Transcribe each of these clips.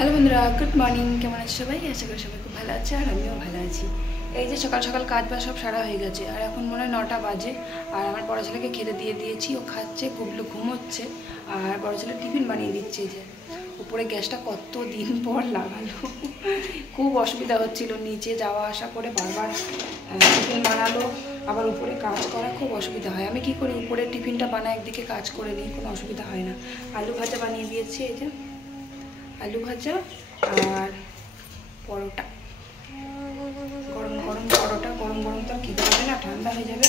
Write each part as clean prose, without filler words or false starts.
Hello বন্ধুরা, good morning. কেমন আছে সবাই? আশা করি সবাই খুব ভালো আছে আর আমিও ভালো আছি। এই যে সকাল সকাল কাজ বাজ সব সারা হয়ে গেছে আর এখন মনে হয় 9টা বাজে। আর আমার বড় ছেলেকে খেতে দিয়ে দিয়েছি, ও খাচ্ছে, গুবলু ঘুমোচ্ছে। আর বড় ছেলে টিফিন বানিয়ে দিচ্ছে। যে উপরে গ্যাসটা কত দিন পর লাগালো, খুব অসুবিধা হচ্ছিল, নিচে যাওয়া আসা করে বারবার টিফিন বানালো, আবার উপরে কাজ করা খুব অসুবিধা হয়। আমি কি করি, উপরে টিফিনটা বানাই, একদিকে কাজ করে নিই, কোনো অসুবিধা হয় না। আলু ভাজা বানিয়ে দিয়েছি, এই যে আলু ভাজা আর পরোটা, গরম গরম পরোটা। গরম গরম তো আর খেতে হবে না, ঠান্ডা হয়ে যাবে।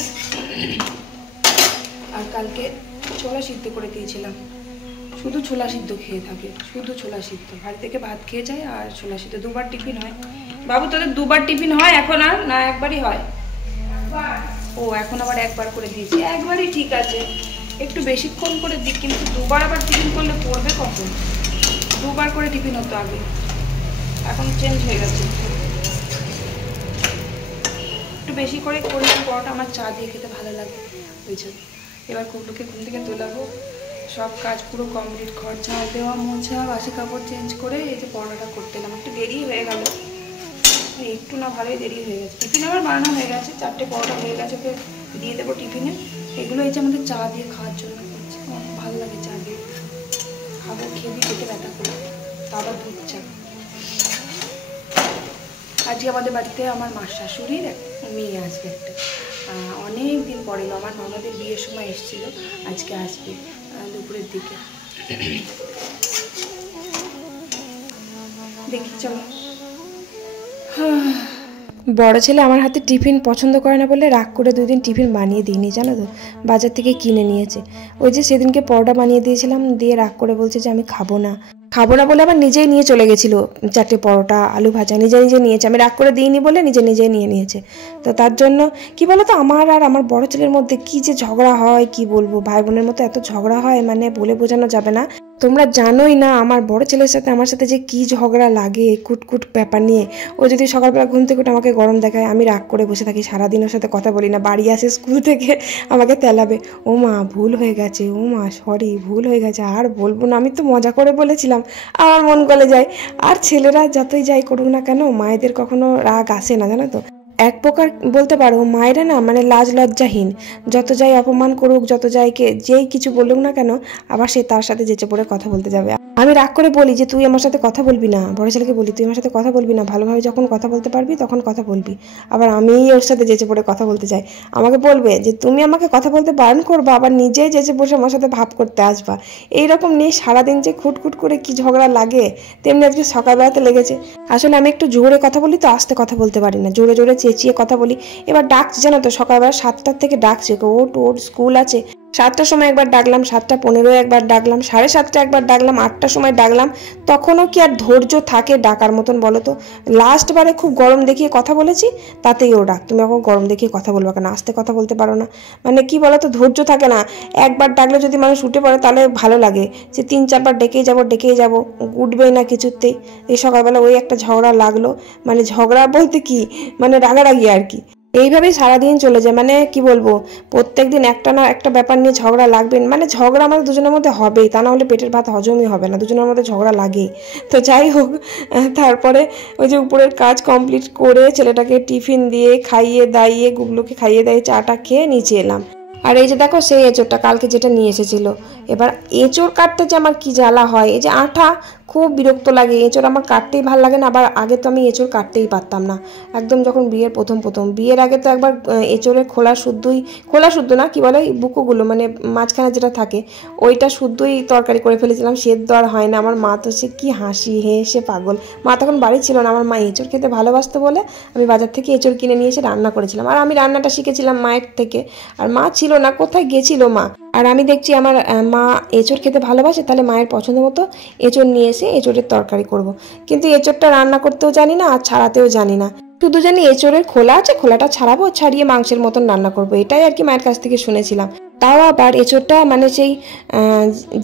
আর কালকে ছোলা সিদ্ধ করে দিয়েছিলাম, শুধু ছোলা সিদ্ধ খেয়ে থাকে, শুধু ছোলা সিদ্ধ। বাড়ি থেকে ভাত খেয়ে যায় আর ছোলা সিদ্ধ। দুবার টিফিন হয়। বাবু তোদের দুবার টিফিন হয় এখন? আর না একবারই হয়? ও এখন আবার একবার করে দিয়েছি। একবারই ঠিক আছে, একটু বেশিক্ষণ করে দিই, কিন্তু দুবার আবার টিফিন করলে পড়বে কখন? দুবার করে টিফিন হতো আগে, এখন চেঞ্জ হয়ে গেছে। একটু বেশি করে করলে পরোটা আমার চা দিয়ে খেতে ভালো লাগে, বুঝছো। এবার কুকুরকে ঘুম থেকে তোলাবো, সব কাজ পুরো কমপ্লিট, ঘর ঝাড় দেওয়া, মোছা, বাসি কাপড় চেঞ্জ করে এই যে পরোটাটা করতে এলাম। একটু দেরি হয়ে গেল, একটু না ভালোই দেরি হয়ে গেছে। টিফিন আবার বানানো হয়ে গেছে, 4টে পরোটা হয়ে গেছে, ওকে দিয়ে দেবো টিফিনে। এগুলো এই যে আমাদের চা দিয়ে খাওয়ার জন্য করছে, আমার খুব ভালো লাগে চা দিয়ে খাবো, খেয়ে দিয়ে পেটে ব্যথা করে, আবার দুধ চা। আজকে আমাদের বাড়িতে আমার মার শাশুড়ির মেয়ে আসবে একটা, অনেক দিন পরে এলো। আমার ননদের বিয়ের সময় এসেছিল, আজকে আসবে দুপুরের দিকে। দেখি চলো। বড় ছেলে আমার হাতে টিফিন পছন্দ করে না বলে রাগ করে 2 দিন টিফিন বানিয়ে দিইনি, জানো তো, বাজার থেকে কিনে নিয়েছে। ওই যে সেদিনকে পরোটা বানিয়ে দিয়েছিলাম, দিয়ে রাগ করে বলছে যে আমি খাবো না বলে আবার নিজেই নিয়ে চলে গেছিল। 4টে পরোটা, আলু ভাজা নিজে নিজে নিয়েছে, আমি রাগ করে দিইনি বলে নিজে নিজেই নিয়ে নিয়েছে। তো তার জন্য কি বলতো, আমার আর আমার বড় ছেলের মধ্যে কি যে ঝগড়া হয়, কি বলবো, ভাই বোনের মতো এত ঝগড়া হয়, মানে বলে বোঝানো যাবে না। তোমরা জানোই না আমার বড় ছেলের সাথে আমার সাথে যে কি ঝগড়া লাগে, কুটকুট ব্যাপার নিয়ে। ও যদি সকালবেলা ঘুম থেকে উঠে আমাকে গরম দেখায়, আমি রাগ করে বসে থাকি, সারাদিন ওর সাথে কথা বলি না। বাড়ি আসে স্কুল থেকে, আমাকে তেলাবে, ও মা ভুল হয়ে গেছে, ও মা সরি ভুল হয়ে গেছে, আর বলবো না, আমি তো মজা করে বলেছিলাম। আমার মন গলে যায়। আর ছেলেরা যতই যাই করুক না কেন, মায়েদের কখনো রাগ আসে না, জানো তো। এক প্রকার বলতে পারো মায়েরা না, মানে লাজ লজ্জাহীন, যত যাই অপমান করুক, যত যাইকে যেই কিছু বলুক না কেন, আবার সে তার সাথে যেচে পড়ে কথা বলতে যাবে। আমি রাগ করে বলি যে তুই আমার সাথে কথা বলবি না, বড় ছেলেকে বলি তুই আমার সাথে কথা বলবি না, ভালোভাবে যখন কথা বলতে পারবি তখন কথা বলবি। আবার আমি ওর সাথে যেচে পড়ে কথা বলতে যাই, আমাকে বলবে যে তুমি আমাকে কথা বলতে বারণ করবা, আবার নিজেই যেচে বসে আমার সাথে ভাব করতে আসবা। এইরকম নিয়ে সারাদিন যে খুটখুট করে কি ঝগড়া লাগে, তেমনি আজকে সকালবেলাতে লেগেছে। আসলে আমি একটু জোরে কথা বলি তো, আস্তে কথা বলতে পারি না, জোরে জোরে চেঁচিয়ে কথা বলি। এবার ডাকছি, জানো তো, সকালবেলা 7টার থেকে ডাকছি, ওট ওর স্কুল আছে। 7টার সময় একবার ডাকলাম, 7:15 একবার ডাকলাম, 7:30 একবার ডাকলাম, 8টার সময় ডাকলাম। তখনও কি আর ধৈর্য থাকে ডাকার মতন বলো তো? লাস্ট বারে খুব গরম দেখিয়ে কথা বলেছি, তাতেই ও ডাক, তুমি এখন গরম দেখিয়ে কথা বলবা কেন, আস্তে কথা বলতে পারো না? মানে কি বলো তো, ধৈর্য থাকে না। একবার ডাকলে যদি মানুষ উঠে পড়ে তাহলে ভালো লাগে, যে 3-4বার ডেকেই যাবো, উঠবেই না কিছুতেই। এই সকালবেলা ওই একটা ঝগড়া লাগলো, মানে ঝগড়া বলতে কি, মানে রাগারাগি আর কি। এইভাবেই সারাদিন চলে যায়, মানে কি বলবো, প্রত্যেকদিন একটা না একটা ব্যাপার নিয়ে ঝগড়া লাগবে, মানে ঝগড়া আমাদের দুজনের মধ্যে হবেই, তা না হলে পেটের ভাত হজমই হবে না, দুজনের মধ্যে ঝগড়া লাগেই। তো যাই হোক, তারপরে ওই যে উপরের কাজ কমপ্লিট করে ছেলেটাকে টিফিন দিয়ে খাইয়ে দাইয়ে, গুগলুকে খাইয়ে দাইয়ে চাটা খেয়ে নিচে এলাম। আর এই যে দেখো সেই এঁচোড়টা কালকে যেটা নিয়ে এসেছিল। এবার এঁচোড় কাটতে যে আমার কি জ্বালা হয়, এই যে আঠা, খুব বিরক্ত লাগে। এঁচোড় আমার কাটতেই ভালো লাগে না। আবার আগে তো আমি এঁচোড় কাটতেই পারতাম না, একদম যখন বিয়ের প্রথম বিয়ের আগে তো একবার এঁচোড়ের খোলা শুদ্ধ না, কি বলে, বুকুগুলো, মানে মাঝখানে যেটা থাকে ওইটা শুদ্ধই তরকারি করে ফেলেছিলাম, সেদ্ধ আর হয় না। আমার মা তো সে কি হাসি, হেসে পাগল। মা তখন বাড়ি ছিল না, আমার মা এঁচোড় খেতে ভালোবাসতো বলে আমি বাজার থেকে এঁচোড় কিনে নিয়ে এসে রান্না করেছিলাম। আর আমি রান্নাটা শিখেছিলাম মায়ের থেকে, আর মা ছিল না, কোথায় গেছিল মা। আর আমি দেখছি আমার মা এঁচোড় খেতে ভালোবাসে, তাহলে মায়ের পছন্দ মতো এঁচোড় নিয়ে এসে এঁচোড়ের তরকারি করব। কিন্তু এঁচোড়টা রান্না করতেও জানি না আর ছাড়াতেও জানি না। শুধু জানি এঁচোড়ের খোলা আছে, খোলাটা ছাড়াবো, ছাড়িয়ে মাংসের মতন রান্না করবো, এটাই আর কি মায়ের কাছ থেকে শুনেছিলাম। তাও আবার এঁচোড়টা মানে সেই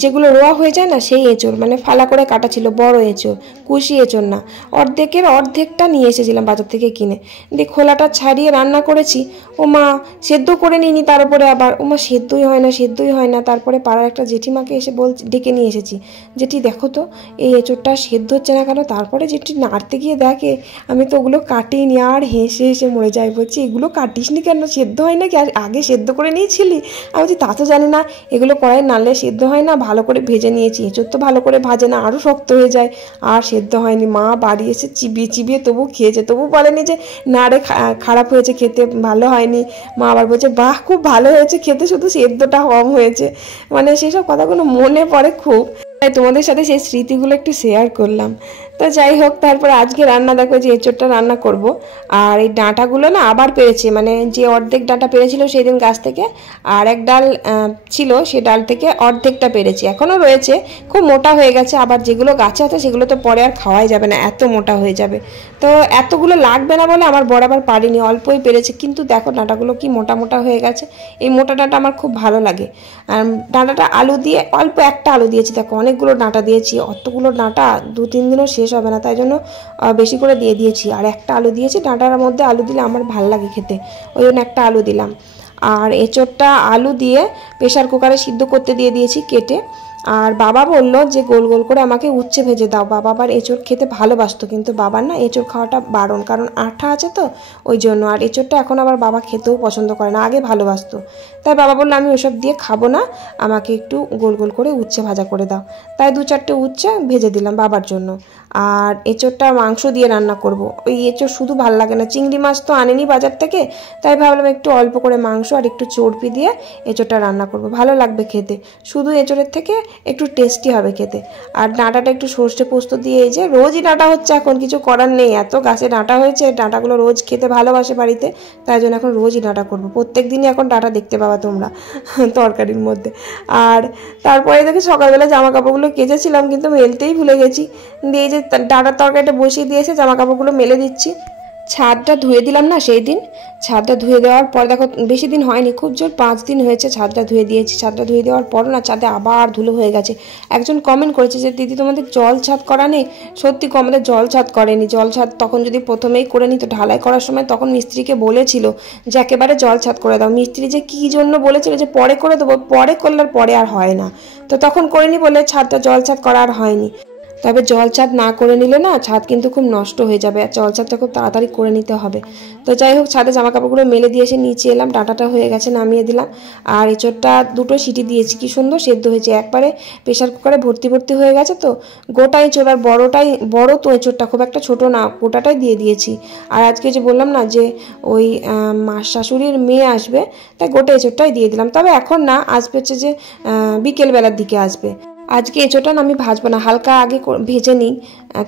যেগুলো রোয়া হয়ে যায় না সেই এঁচোড়, মানে ফালা করে কাটা ছিল, বড় এঁচোড়, কুশি এঁচোড় না। অর্ধেকটা নিয়ে এসেছিলাম বাজার থেকে কিনে, দিয়ে খোলাটা ছাড়িয়ে রান্না করেছি। ও মা, সেদ্ধ করে নিইনি, তার উপরে আবার ও মা সেদ্ধই হয় না, সেদ্ধই হয় না। তারপরে পাড়ার একটা জেঠিমাকে এসে ডেকে নিয়ে এসেছি, জেঠি দেখো তো এই এঁচোড়টা সেদ্ধ হচ্ছে না কেন। তারপরে জেঠি নাড়তে গিয়ে দেখে আমি তো ওগুলো কাটিনি, আর হেসে হেসে মরে যাই, বলছি এগুলো কাটিস নি কেন, সেদ্ধ হয় নাকি, আর আগে সেদ্ধ করে নিয়েছিলি? আমি বলছি তা তো জানি না, এগুলো কড়াই নাড়লে সেদ্ধ হয় না, ভালো করে ভেজে নিয়েছি। এঁচোড় তো ভালো করে ভাজে না, আরও শক্ত হয়ে যায়, আর সেদ্ধ হয়নি। মা বাড়ি এসে চিবিয়ে চিবিয়ে তবু খেয়েছে, তবু বলেনি যে না রে খারাপ হয়েছে, খেতে ভালো হয়নি। মা আবার বলছে বাহ খুব ভালো হয়েছে খেতে, শুধু সেদ্ধটা কম হয়েছে। মানে সেসব কথাগুলো মনে পড়ে খুব, তাই তোমাদের সাথে সেই স্মৃতিগুলো একটু শেয়ার করলাম। তো যাই হোক, তারপর আজকে রান্না দেখো যে এঁচোড়টা রান্না করব। আর এই ডাঁটাগুলো না আবার পেরেছে, মানে যে অর্ধেক ডাঁটা পেরেছিল সেই দিন গাছ থেকে, আর এক ডাল ছিল, সে ডাল থেকে অর্ধেকটা পেরেছি, এখনও রয়েছে, খুব মোটা হয়ে গেছে। আবার যেগুলো গাছে আছে সেগুলো তো পরে আর খাওয়াই যাবে না, এত মোটা হয়ে যাবে। তো এতগুলো লাগবে না বলে আমার বরাবর পারিনি, অল্পই পেরেছে। কিন্তু দেখো ডাঁটাগুলো কি মোটা মোটা হয়ে গেছে, এই মোটা ডাঁটা আমার খুব ভালো লাগে। আর ডাঁটাটা আলু দিয়ে, অল্প একটা আলু দিয়েছি, দেখো অনেকগুলো ডাঁটা দিয়েছি, অতগুলো ডাঁটা 2-3 দিনও শেষ হবে না, তাই জন্য বেশি করে দিয়ে দিয়েছি। আর একটা আলু দিয়েছি, ডাঁটার মধ্যে আলু দিলে আমার ভালো লাগে খেতে, ওই জন্য একটা আলু দিলাম। আর এঁচোড়টা আলু দিয়ে প্রেশার কুকারে সিদ্ধ করতে দিয়ে দিয়েছি কেটে। আর বাবা বলল যে গোল গোল করে আমাকে উচ্ছে ভেজে দাও, বাবা আবার এঁচোড় খেতে ভালোবাসতো, কিন্তু বাবার না এঁচোড় খাওয়াটা বারণ, কারণ আঠা আছে তো ওই জন্য। আর এঁচোড়টা এখন আবার বাবা খেতেও পছন্দ করে না, আগে ভালোবাসতো। তাই বাবা বললো আমি ওসব দিয়ে খাবো না, আমাকে একটু গোল গোল করে উচ্ছে ভাজা করে দাও। তাই 2-4টে উচ্ছে ভেজে দিলাম বাবার জন্য। আর এঁচোড়টা মাংস দিয়ে রান্না করব। ওই এঁচোড় শুধু ভাল লাগে না, চিংড়ি মাছ তো আনেনি বাজার থেকে, তাই ভাবলাম একটু অল্প করে মাংস আর একটু চর্বি দিয়ে এঁচোড়টা রান্না করব, ভালো লাগবে খেতে, শুধু এঁচোড়ের থেকে একটু টেস্টি হবে খেতে। আর ডাঁটাটা একটু সর্ষে পোস্ত দিয়ে, এই যে রোজই ডাঁটা হচ্ছে, এখন কিছু করার নেই, এত গাছে ডাঁটা হয়েছে, ডাঁটাগুলো রোজ খেতে ভালোবাসে বাড়িতে, তাই জন্য এখন রোজই ডাঁটা করবো, প্রত্যেক দিনই এখন ডাঁটা দেখতে পাবা তোমরা তরকারির মধ্যে। আর তারপরে দেখে সকালবেলা জামা কাপড়গুলো কেচেছিলাম, কিন্তু মেলতেই ভুলে গেছি, দিয়ে যে ডাঁটার তরকারিটা বসিয়ে দিয়েছে, জামা কাপড়গুলো মেলে দিচ্ছি। ছাদটা ধুয়ে দিলাম না সেই দিন, ছাদটা ধুয়ে দেওয়ার পর দেখো বেশি দিন হয়নি, খুব জোর 5 দিন হয়েছে ছাদটা ধুয়ে দিয়েছি। ছাদটা ধুয়ে দেওয়ার পরও না ছাদে আবার ধুলো হয়ে গেছে। একজন কমেন্ট করেছে যে দিদি তোমাদের জল ছাদ করা নেই, সত্যি আমাদের জল ছাদ করেনি। জল ছাদ তখন যদি প্রথমেই করে নিত ঢালাই করার সময়, তখন মিস্ত্রিকে বলেছিল যে একেবারে জল ছাদ করে দাও। মিস্ত্রি যে কী জন্য বলেছিল যে পরে করে দেবো, পরে করলে পরে আর হয় না, তো তখন করিনি বলে ছাদটা জল ছাদ করা আর হয়নি। তবে জল ছাদ না করে নিলে না ছাদ কিন্তু খুব নষ্ট হয়ে যাবে, আর জল ছাদটা খুব তাড়াতাড়ি করে নিতে হবে। তো যাই হোক, ছাদে জামা কাপড়গুলো মেলে দিয়ে এসে নিচে এলাম, ডাঁটাটা হয়ে গেছে নামিয়ে দিলাম। আর এঁচোড়টা 2টো সিটি দিয়েছি, কি সুন্দর সেদ্ধ হয়েছে, একবারে প্রেশার কুকারে ভর্তি ভর্তি হয়ে গেছে। তো গোটা এঁচোড়, আর বড় তো এঁচোড়টা, খুব একটা ছোট না, গোটাটাই দিয়ে দিয়েছি। আর আজকে যে বললাম না যে ওই শাশুড়ির মেয়ে আসবে, তাই গোটা এঁচোড়টাই দিয়ে দিলাম। তবে এখন না, আসবে হচ্ছে যে বিকেলবেলার দিকে আসবে। আজকে এঁচোড়টা আমি ভাজবো না, হালকা আগে ভেজে নিই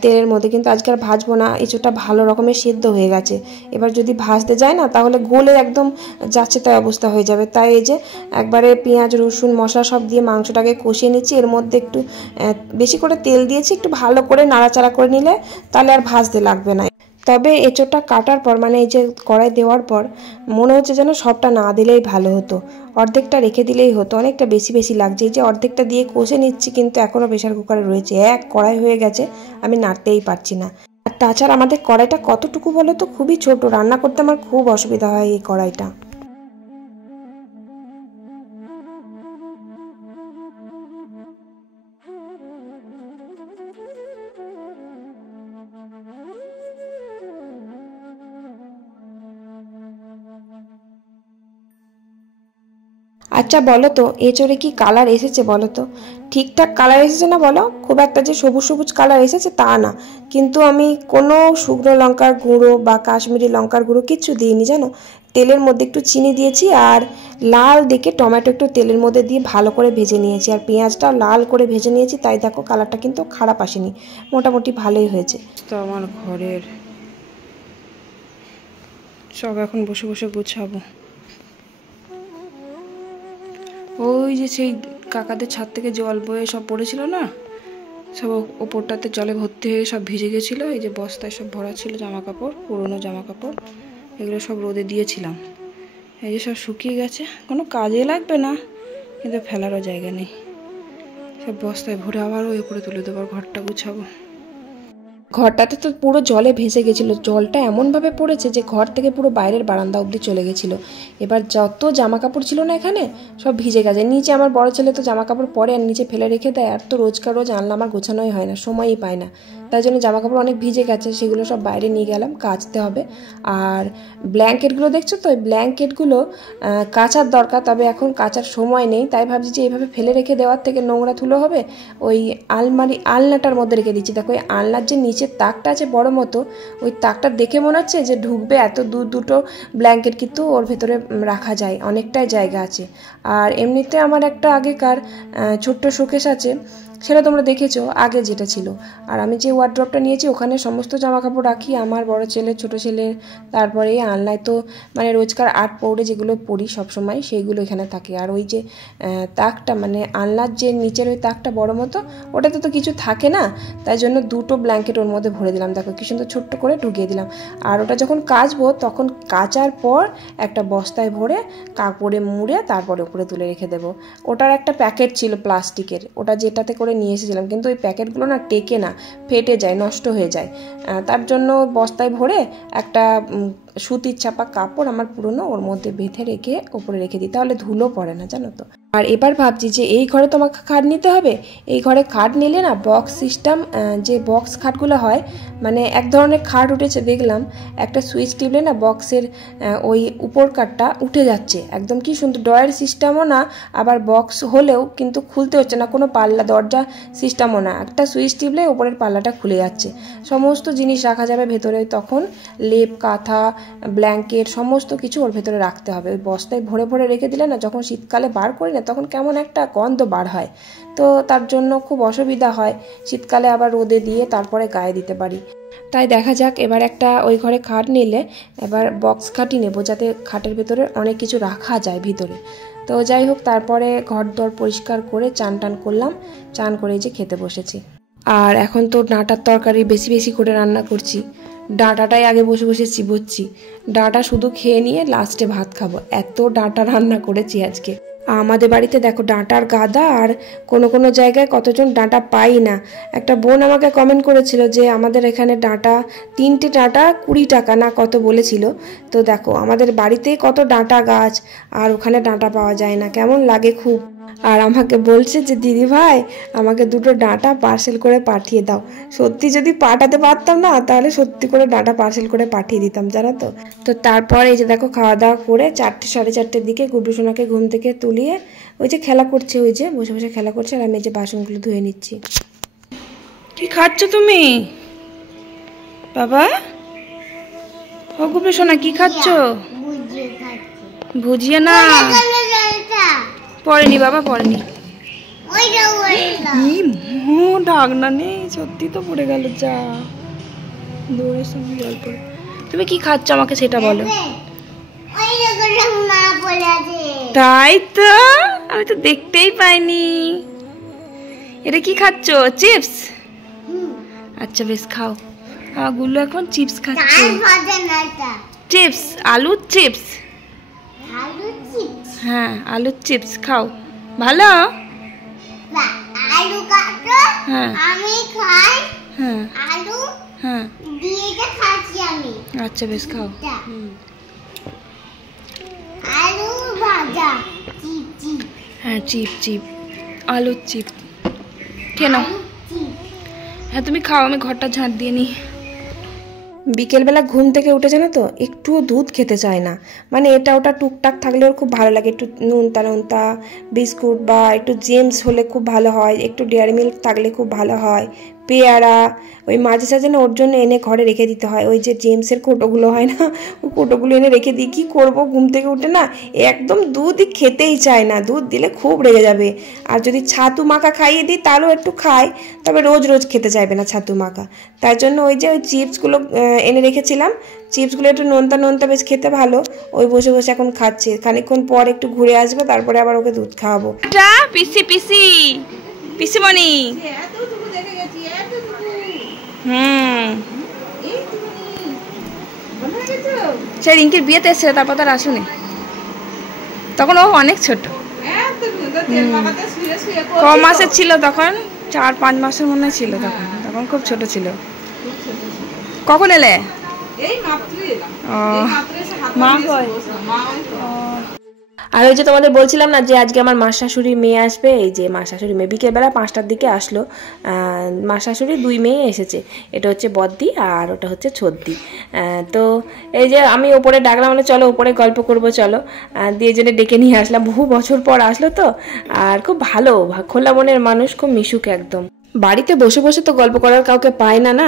তেলের মধ্যে, কিন্তু আজকে আর ভাজবো না, এঁচোড়টা ভালো রকমের সেদ্ধ হয়ে গেছে। এবার যদি ভাজতে যায় না তাহলে গলে একদম যাচ্ছে তাই অবস্থা হয়ে যাবে। তাই এই যে একবারে পেঁয়াজ রসুন মশলা সব দিয়ে মাংসটাকে কষিয়ে নিচ্ছি, এর মধ্যে একটু বেশি করে তেল দিয়েছি, একটু ভালো করে নাড়াচাড়া করে নিলে তাহলে আর ভাজতে লাগবে না। তবে এঁচোড়টা কাটার পর, মানে এই যে কড়াই দেওয়ার পর মনে হচ্ছে যেন সবটা না দিলেই ভালো হতো, অর্ধেকটা রেখে দিলেই হতো, অনেকটা বেশি বেশি লাগছে। এই যে অর্ধেকটা দিয়ে কষে নিচ্ছি, কিন্তু এখনও প্রেশার কুকারে রয়েছে, এক কড়াই হয়ে গেছে, আমি নাড়তেই পারছি না। আর তাছাড়া আমাদের কড়াইটা কতটুকু বলো তো, খুবই ছোট, রান্না করতে আমার খুব অসুবিধা হয় এই কড়াইটা। আচ্ছা বলো তো, এঁচোড়ে কি কালার এসেছে বলো তো, ঠিকঠাক কালার এসেছে না বলো? খুব একটা যে সবুজ সবুজ কালার এসেছে তা না, কিন্তু আমি কোনো শুকনো লঙ্কার গুঁড়ো বা কাশ্মীরি লঙ্কার গুঁড়ো কিচ্ছু দিইনি জানো। তেলের মধ্যে একটু চিনি দিয়েছি, আর লাল দিকে টমেটো একটু তেলের মধ্যে দিয়ে ভালো করে ভেজে নিয়েছি, আর পেঁয়াজটাও লাল করে ভেজে নিয়েছি, তাই দেখো কালারটা কিন্তু খারাপ আসেনি, মোটামুটি ভালোই হয়েছে। তো আমার ঘরের সব এখন বসে বসে গুছাবো। ওই যে সেই কাকাদের ছাদ থেকে জল বয়ে সব পড়েছিল না, সব ওপরটাতে জলে ভর্তি হয়ে সব ভিজে গেছিলো। এই যে বস্তায় সব ভরা ছিল জামা কাপড়, পুরোনো জামা কাপড়, এগুলো সব রোদে দিয়েছিলাম। এই যে সব শুকিয়ে গেছে, কোনো কাজে লাগবে না কিন্তু ফেলারও জায়গা নেই। সব বস্তায় ভরে আবার ওই উপরে তুলে দেবো, ঘরটা গুছাবো। ঘরটাতে তো পুরো জলে ভেসে গেছিলো, জলটা এমনভাবে পড়েছে যে ঘর থেকে পুরো বাইরের বারান্দা অবধি চলে গেছিলো। এবার যত জামা কাপড় ছিল না এখানে সব ভিজে গেছে। নিচে আমার বড় ছেলে তো জামা কাপড় পরে আর নিচে ফেলে রেখে দেয়, আর তো রোজকার রোজ আনলে আমার গোছানোই হয় না, সময়ই পায় না। তাই জন্য জামা কাপড় অনেক ভিজে গেছে, সেগুলো সব বাইরে নিয়ে গেলাম, কাচতে হবে। আর ব্ল্যাঙ্কেটগুলো দেখছো তো, ওই ব্ল্যাঙ্কেটগুলো কাচার দরকার, তবে এখন কাচার সময় নেই। তাই ভাবছি যে এইভাবে ফেলে রেখে দেওয়ার থেকে নোংরা ধুলো হবে, ওই আলনাটার মধ্যে রেখে দিচ্ছি। দেখো ওই আলনার যে নিচের তাকটা আছে বড় মতো, ওই তাকটা দেখে মনে হচ্ছে যে ঢুকবে এত দুটো ব্ল্যাঙ্কেট, কিন্তু ওর ভেতরে রাখা যায়, অনেকটাই জায়গা আছে। আর এমনিতে আমার একটা আগেকার ছোট্ট শোকেস আছে, সেটা তোমরা দেখেছো আগে যেটা ছিল। আর আমি যে ওয়ার্ড্রপটা নিয়েছি ওখানে সমস্ত জামা কাপড় রাখি, আমার বড় ছেলে, ছোট ছেলে, তারপরে আলনায় তো মানে রোজকার আর্ট পৌডে যেগুলো পরি সবসময় সেইগুলো এখানে থাকে। আর ওই যে তাকটা মানে আলনার যে নিচের ওই তাকটা বড় মতো, ওটাতে তো কিছু থাকে না, তাই জন্য দুটো ব্ল্যাঙ্কেট ওর মধ্যে ভরে দিলাম। দেখো কি সুন্দর ছোট্ট করে ঢুকিয়ে দিলাম। আর ওটা যখন কাচবো তখন কাচার পর একটা বস্তায় ভরে কাপড়ে মুড়ে তারপরে উপরে তুলে রেখে দেবো। ওটার একটা প্যাকেট ছিল প্লাস্টিকের, ওটা যেটাতে করে নিয়ে এসেছিলাম, কিন্তু ওই প্যাকেটগুলো না টেকে না, ফেটে যায়, নষ্ট হয়ে যায়। তার জন্য বস্তায় ভরে একটা সুতির ছাপা কাপড় আমার পুরনো, ওর মধ্যে বেঁধে রেখে ওপরে রেখে দিই, তাহলে ধুলো পড়ে না, জানো তো। আর এবার ভাবছি যে এই ঘরে তো আমাকে খাট নিতে হবে। এই ঘরে খাট নিলে না বক্স সিস্টেম, যে বক্স খাটগুলো হয়, মানে এক ধরনের খাট উঠেছে দেখলাম, একটা সুইচ টিপলে না বক্সের ওই উপর কাটটা উঠে যাচ্ছে একদম, কি সুন্দর। ডয়ার সিস্টেমও না, আবার বক্স হলেও কিন্তু খুলতে হচ্ছে না, কোনো পাল্লা দরজা সিস্টেমও না, একটা সুইচ টিপলে উপরের পাল্লাটা খুলে যাচ্ছে, সমস্ত জিনিস রাখা যাবে ভেতরে। তখন লেপ, কাঁথা, ব্ল্যাঙ্কেট সমস্ত কিছু ওর ভেতরে রাখতে হবে। ওই বস্তায় ভরে ভরে রেখে দিলে না, যখন শীতকালে বার করি না তখন কেমন একটা গন্ধ বার হয়, তো তার জন্য খুব অসুবিধা হয়। শীতকালে আবার রোদে দিয়ে তারপরে গায়ে দিতে পারি। তাই দেখা যাক, এবার একটা ওই ঘরে খাট নিলে এবার বক্স খাটই নেবো, যাতে খাটের ভেতরে অনেক কিছু রাখা যায় ভিতরে। তো যাই হোক, তারপরে ঘর দর পরিষ্কার করে চান টান করলাম, চান করে যে খেতে বসেছি। আর এখন তো ডাঁটার তরকারি বেশি বেশি করে রান্না করছি, ডাঁটাটাই আগে বসে বসে চিবোচ্ছি। ডাঁটা শুধু খেয়ে নিয়ে লাস্টে ভাত খাবো, এত ডাঁটা রান্না করেছি আজকে। আমাদের বাড়িতে দেখো ডাঁটার গাদা, আর কোনো কোনো জায়গায় কতজন ডাঁটা পাই না। একটা বোন আমাকে কমেন্ট করেছিল যে আমাদের এখানে ডাঁটা 3টে ডাঁটা 20 টাকা না কত বলেছিল। তো দেখো আমাদের বাড়িতেই কত ডাঁটা গাছ, আর ওখানে ডাঁটা পাওয়া যায় না, কেমন লাগে খুব। আর আমাকে বলছে যে দিদি ভাই আমাকে 2টো ডাঁটা পার্সেল করে পাঠিয়ে দাও। সত্যি যদি পাঠাতে পারতাম না, তাহলে সত্যি করে ডাঁটা পার্সেল করে পাঠিয়ে দিতাম, জানো তো। তো তারপর এই যে দেখো খাওয়া দাওয়া করে 4টে সাড়ে 4টের দিকে গুড্ডু সোনাকে ঘুম থেকে তুলিয়ে ওই যে খেলা করছে, ওই যে বসে বসে খেলা করছে, আর আমি এই যে বাসনগুলো ধুয়ে নিচ্ছি। কি খাচ্ছ তুমি বাবা? ও গুড্ডু সোনা কি খাচ্ছ? ভুজিয়া না, পড়েনি বাবা, পড়েনি। ঢাকনা নেই, সত্যি তো পড়ে গেল, যা দৌড়ের সঙ্গে জল পড়ে। তুমি কি খাচ্ছ আমাকে সেটা বলো। তাই তো, আমি তো দেখতেই পাইনি। এটা কি খাচ্ছ? চিপস? আচ্ছা বেশ, খাও। গুলো এখন চিপস খাচ্ছে। চিপস, আলুর চিপস। হ্যাঁ আলুর চিপস খাও, ভালো। আলু কাটো, হ্যাঁ আমি খাই, হ্যাঁ আলু, হ্যাঁ দিয়ে এটা খাচ্ছি আমি। আচ্ছা বেশ, খাও। আলু ভাজা, চিপ চিপ, হ্যাঁ চিপ চিপ, আলুর চিপ। কেন? হ্যাঁ তুমি খাও, আমি ঘরটা ঝাঁট দিয়ে নিই। বিকেলবেলা ঘুম থেকে উঠে জানো তো একটুও দুধ খেতে চায় না, মানে এটা ওটা টুকটাক থাকলে ওর খুব ভালো লাগে, একটু নোনতা বিস্কুট বা একটু জেমস হলে খুব ভালো হয়, একটু ডেয়ারি মিল্ক থাকলে খুব ভালো হয়, পেয়ারা, ওই মাঝে সাঝে না ওর জন্য এনে ঘরে রেখে দিতে হয়। ওই যে জেমসের কোটোগুলো হয় না, ওই কোটোগুলো এনে রেখে দিই। কী করবো, ঘুম থেকে উঠে না একদম দুধই খেতেই চায় না, দুধ দিলে খুব রেগে যাবে। আর যদি ছাতু মাখা খাইয়ে দিই তাহলেও একটু খায়, তবে রোজ রোজ খেতে চাইবে না ছাতু মাখা। তার জন্য ওই যে ওই চিপসগুলো এনে রেখেছিলাম, চিপসগুলো একটু নোনতা বেশ খেতে ভালো, ওই বসে বসে এখন খাচ্ছে। খানিকক্ষণ পর একটু ঘুরে আসবো, তারপরে আবার ওকে দুধ খাওয়াবো। পিসি পিসি পিসিমণি, সে রিঙ্কির বিয়েতে এসেছিল, তারপর তার আসুনি, তখন ও অনেক ছোট, ক মাসের ছিল তখন, 4-5 মাসের মনে ছিল তখন, তখন খুব ছোট ছিল। কখন এলে? মা কই? আর ওই যে তোমাদের বলছিলাম না যে আজকে আমার মা শাশুড়ি মেয়ে আসবে, এই যে মা শাশুড়ি মেয়ে বিকেলবেলা 5টার দিকে আসলো। মা শাশুড়ি 2 মেয়ে এসেছে, এটা হচ্ছে বদ্দি আর ওটা হচ্ছে ছোদ্দি। তো এই যে আমি ওপরে ডাকলাম, মানে চলো ওপরে গল্প করব চলো, দিয়ে জন্য ডেকে নিয়ে আসলাম, বহু বছর পর আসলো তো। আর খুব ভালো, খোলা মনের মানুষ, খুব মিশুক একদম। বাড়িতে বসে বসে তো গল্প করার কাউকে পায় না, না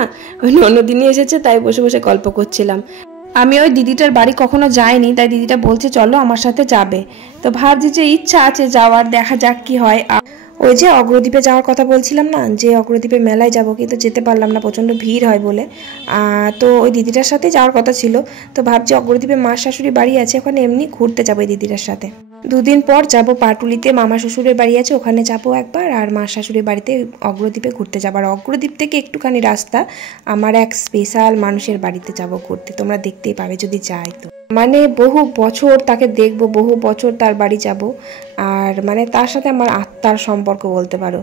অন্যদিনই এসেছে, তাই বসে বসে গল্প করছিলাম। আমি ওই দিদিটার বাড়ি কখনো যাইনি, তাই দিদিটা বলছে চলো আমার সাথে যাবে, তো ভাবছি যে ইচ্ছা আছে যাওয়ার, দেখা যাক কি হয়। ওই যে অগ্রদ্বীপে যাওয়ার কথা বলছিলাম না, যে অগ্রদ্বীপে মেলায় যাব, কিন্তু যেতে পারলাম না, প্রচণ্ড ভিড় হয় বলে। তো ওই দিদিটার সাথে যাওয়ার কথা ছিল, তো ভাবছি অগ্রদ্বীপে মা শাশুড়ি বাড়ি আছে, ওখানে এমনি ঘুরতে যাবো এই দিদিটার সাথে। 2 দিন পর যাব পাটুলিতে, মামা শ্বশুরের বাড়ি আছে, ওখানে যাবো একবার, আর মা শাশুড়ির বাড়িতে অগ্রদ্বীপে ঘুরতে যাবো। আর অগ্রদ্বীপ থেকে একটুখানি রাস্তা আমার এক স্পেশাল মানুষের বাড়িতে যাব ঘুরতে, তোমরা দেখতেই পাবে যদি যাই তো। মানে বহু বছর তাকে দেখবো, বহু বছর তার বাড়ি যাব, আর মানে তার সাথে আমার আত্মার সম্পর্ক বলতে পারো।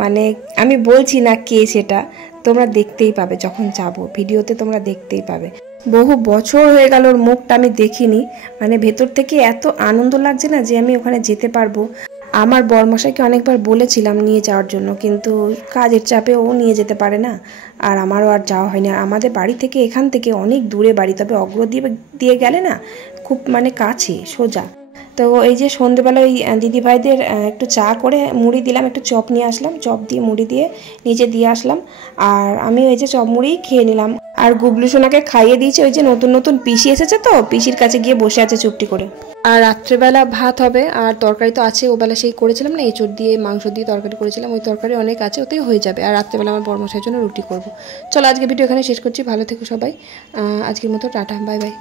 মানে আমি বলছি না কে সেটা, তোমরা দেখতেই পাবে যখন যাব, ভিডিওতে তোমরা দেখতেই পাবে। বহু বছর হয়ে গেল ওর মুখটা আমি দেখিনি, মানে ভেতর থেকে এত আনন্দ লাগছে না যে আমি ওখানে যেতে পারবো। আমার বরমশাইকে অনেকবার বলেছিলাম নিয়ে যাওয়ার জন্য, কিন্তু কাজের চাপে ও নিয়ে যেতে পারে না, আর আমারও আর যাওয়া হয়নি। আর আমাদের বাড়ি থেকে এখান থেকে অনেক দূরে বাড়ি, তবে অগ্রদ্বীপ দিয়ে গেলে না খুব মানে কাছে সোজা। তো এই যে সন্ধ্যেবেলা ওই দিদিভাইদের একটু চা করে মুড়ি দিলাম, একটু চপ নিয়ে আসলাম, চপ দিয়ে মুড়ি দিয়ে নিচে দিয়ে আসলাম, আর আমি ওই যে চপ মুড়ি খেয়ে নিলাম। আর গুবলু সোনাকে খাইয়ে দিয়েছে, ওই যে নতুন নতুন পিসি এসেছে তো, পিসির কাছে গিয়ে বসে আছে চুপটি করে। আর রাত্রেবেলা ভাত হবে, আর তরকারি তো আছে, ওবেলা সেই করেছিলাম না এঁচড় দিয়ে মাংস দিয়ে তরকারি করেছিলাম, ওই তরকারি অনেক আছে, ওতেই হয়ে যাবে। আর রাত্রেবেলা আমার বরমশাইয়ের জন্য রুটি করবো। চলো আজকে ভিডিও এখানে শেষ করছি, ভালো থেকো সবাই, আজকের মতো টাটা, বাই বাই।